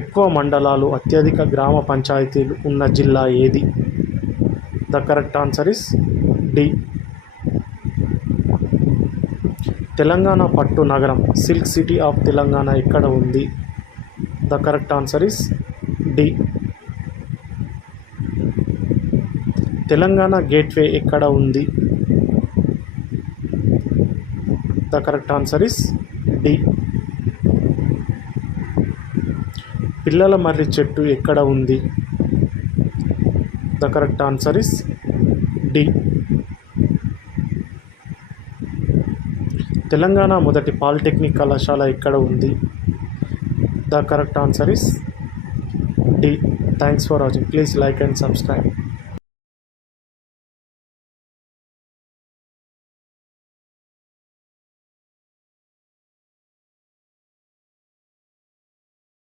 ఎక్కువ మండలాలు అత్యధిక గ్రామ పంచాయతీలు ఉన్న జిల్లా ఏది? The correct answer is D. Telangana పట్టు నగరం సిల్క్ సిటీ ఆఫ్ తెలంగాణ ఎక్కడ ఉంది? The correct answer is D. Telangana gateway ఎక్కడ ఉంది? The correct answer is D. పిల్లల మర్రి చెట్టు ఎక్కడ ఉంది? The correct answer is D. Telangana మొదటి పాలిటెక్నిక్ కళాశాల ఎక్కడ ఉంది? The correct answer is D. Thanks for watching. Please like and subscribe.